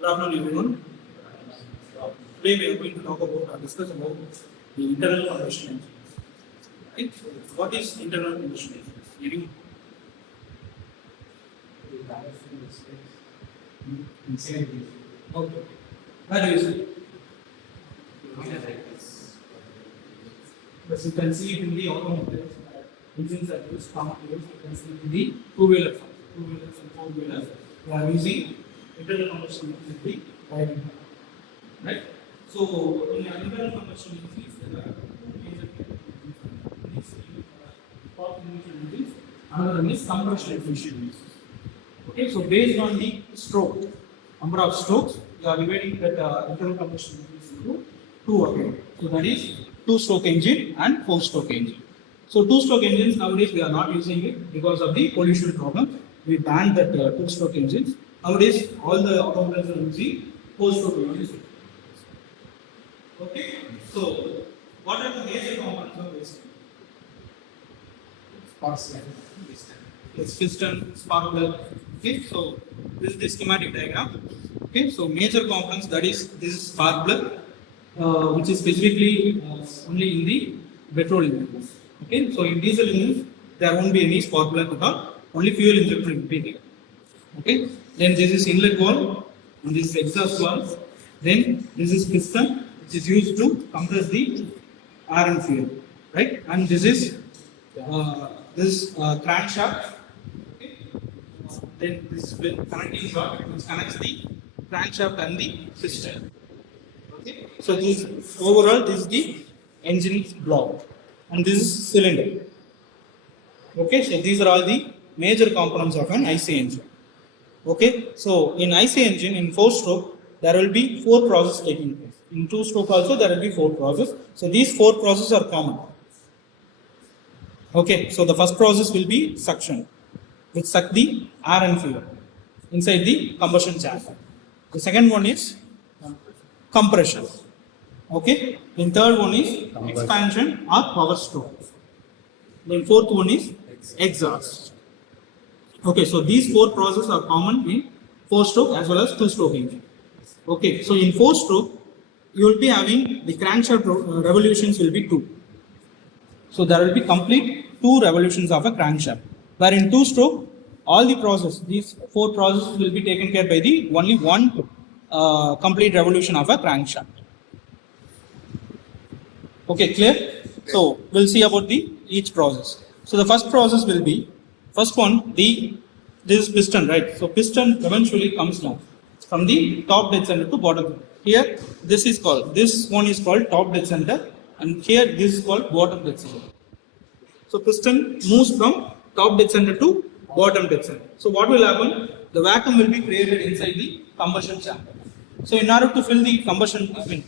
Good afternoon, everyone. Today we are going to talk about or discuss about the internal combustion engine. Right? So what is internal combustion engine? Okay. Where do you see? As you can see it in the automobiles, engines are used, pump used, you can see in the two-wheelers and four-wheelers. We are using internal combustion engine, right? So in the internal combustion engines, there are two major engines. Another one is compression efficiency. Okay, so based on the stroke, number of strokes, we are dividing that internal combustion engines into two again. So that is two-stroke engine and four-stroke engine. So two-stroke engines nowadays we are not using it because of the pollution problem. We banned that two-stroke engines. Nowadays all the automobiles are using four-stroke engines. Okay, so what are the major components of this? It's piston, spark plug. Okay, so this is the schematic diagram. Okay, so major components, that is this is spark plug, which is specifically only in the petrol engines. Okay, so in diesel engines there won't be any spark plug at all. Only fuel injector will be there. Okay, then this is inlet valve, and this is exhaust valve. Then this is piston, which is used to compress the air and fuel, right? And this is crankshaft. Okay. Then this is connecting rod, which connects the crankshaft and the piston. Okay. So this overall this is the engine block, and this is cylinder. Okay. So these are all the major components of an IC engine. Okay. So in IC engine, in four-stroke, there will be four processes taking place. In two-stroke also there will be four processes. So these four processes are common. Okay, so the first process will be suction, which suck the air and fuel inside the combustion chamber. The second one is compression. Okay, then third one is expansion or power stroke. Then fourth one is exhaust. Okay, so these four processes are common in four-stroke as well as two-stroke engine. Okay, so in four-stroke, you will be having the crankshaft revolutions will be 2. So there will be complete 2 revolutions of a crankshaft. Where in two-stroke, all the process, these 4 processes will be taken care by the only one complete revolution of a crankshaft. Okay, clear? So we'll see about the each process. So the first process will be, first one, this is piston, right? So piston eventually comes down from the top dead center to bottom. Here, this one is called top dead center, and here this is called bottom dead center. So piston moves from top dead center to bottom dead center. So what will happen? The vacuum will be created inside the combustion chamber. So in order to fill the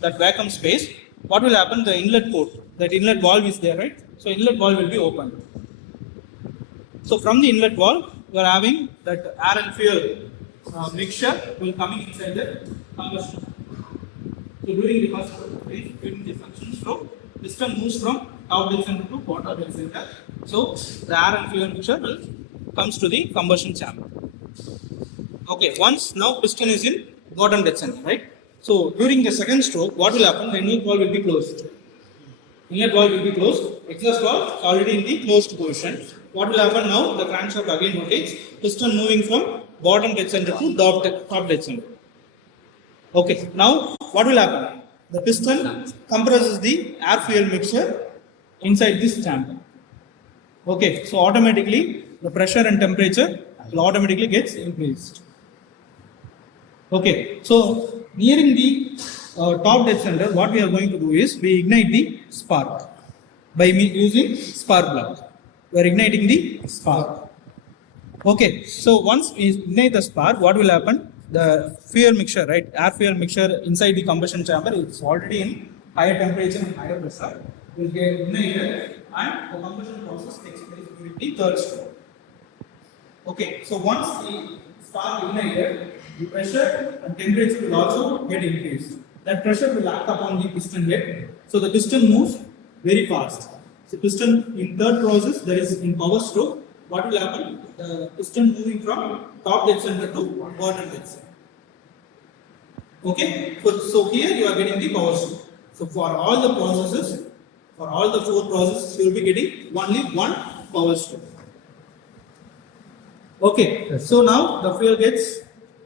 that vacuum space, what will happen? The inlet port, that inlet valve is there, right? So inlet valve will be opened. So from the inlet valve, we are having that air and fuel mixture will coming inside the combustion. So during the first phase, during the suction stroke, piston moves from top dead center to bottom dead center. So the air and fuel mixture comes to the combustion chamber. Okay, once now piston is in bottom dead center, right? So during the second stroke, what will happen? The inlet valve will be closed. Inlet valve will be closed. Exhaust valve already in the closed position. What will happen now? The crankshaft again rotates. Piston moving from bottom dead center to top dead center. Okay, now what will happen? The piston compresses the air fuel mixture inside this chamber. Okay, so automatically the pressure and temperature will automatically gets increased. Okay, so nearing the top dead center, what we are going to do is we ignite the spark by using spark plug. We are igniting the spark. Okay, so once we ignite the spark, what will happen? The fuel mixture, right? Air fuel mixture inside the combustion chamber is already in higher temperature and higher pressure. Will get ignited and the combustion process takes place during the third stroke. Okay, so once the spark ignited, the pressure and temperature will also get increased. That pressure will act upon the piston head. So the piston moves very fast. So piston in third process, that is in power stroke, what will happen? The piston moving from top dead center to bottom dead center. Okay, so here you are getting the power stroke. So for all the processes, for all the 4 processes, you will be getting only one power stroke. Okay, Yes, so now the fuel gets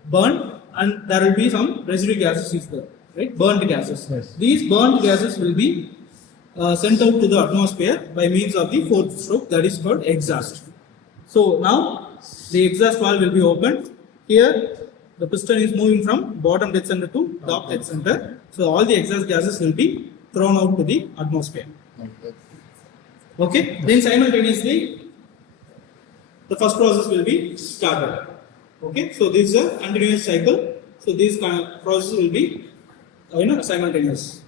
burned and there will be some residue gases is there, right? Burned gases. Yes. These burned gases will be sent out to the atmosphere by means of the 4th stroke, that is called exhaust. So now the exhaust valve will be opened. Here the piston is moving from bottom dead center to top dead center. So all the exhaust gases will be thrown out to the atmosphere. Okay, then simultaneously the first process will be started. Okay, so this is a continuous cycle. So this kind of process will be simultaneous.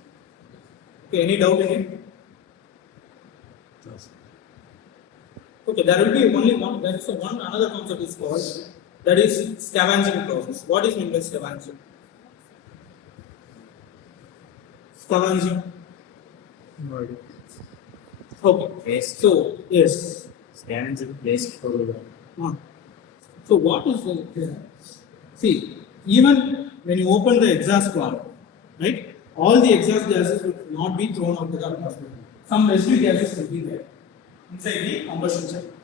Okay, any doubt in it? Okay, there will be only one. There is one another concept is called, that is scavenging process. What is meant by scavenging? Scavenging. No idea. Okay. Waste. So yes. Scavenging waste product. So what is the see, even when you open the exhaust valve, right? All the exhaust gases will not be thrown out to the atmosphere. Some residue gases will be there inside the combustion chamber.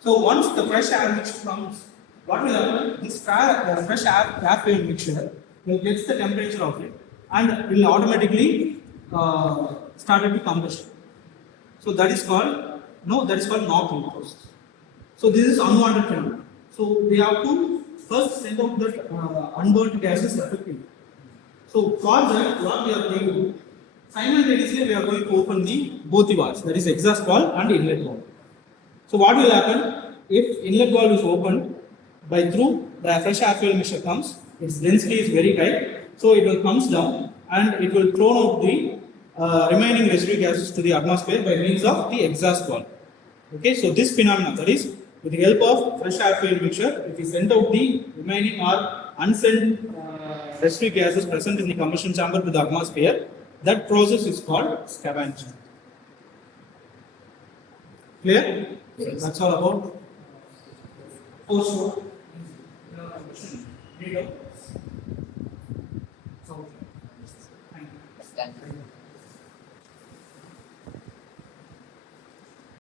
So once the fresh air mixture comes, what will happen? This fresh air fuel mixture will get the temperature of it and will automatically start to combustion. So that is called knock-in process. So this is unwanted phenomenon. So we have to first send out the unburnt gases effectively. So for that, what we are going to do, simultaneously we are going to open both the valves, that is exhaust valve and inlet valve. So what will happen if inlet valve is opened by through the fresh air fuel mixture comes, its density is very high, so it will comes down and it will throw out the remaining residue gases to the atmosphere by means of the exhaust valve. Okay, so this phenomenon, that is with the help of fresh air fuel mixture, if we send out the remaining or unsent residue gases present in the combustion chamber to the atmosphere, that process is called scavenging. Clear? Yes. That's all about post-stroke combustion. So, thank you. Thank you.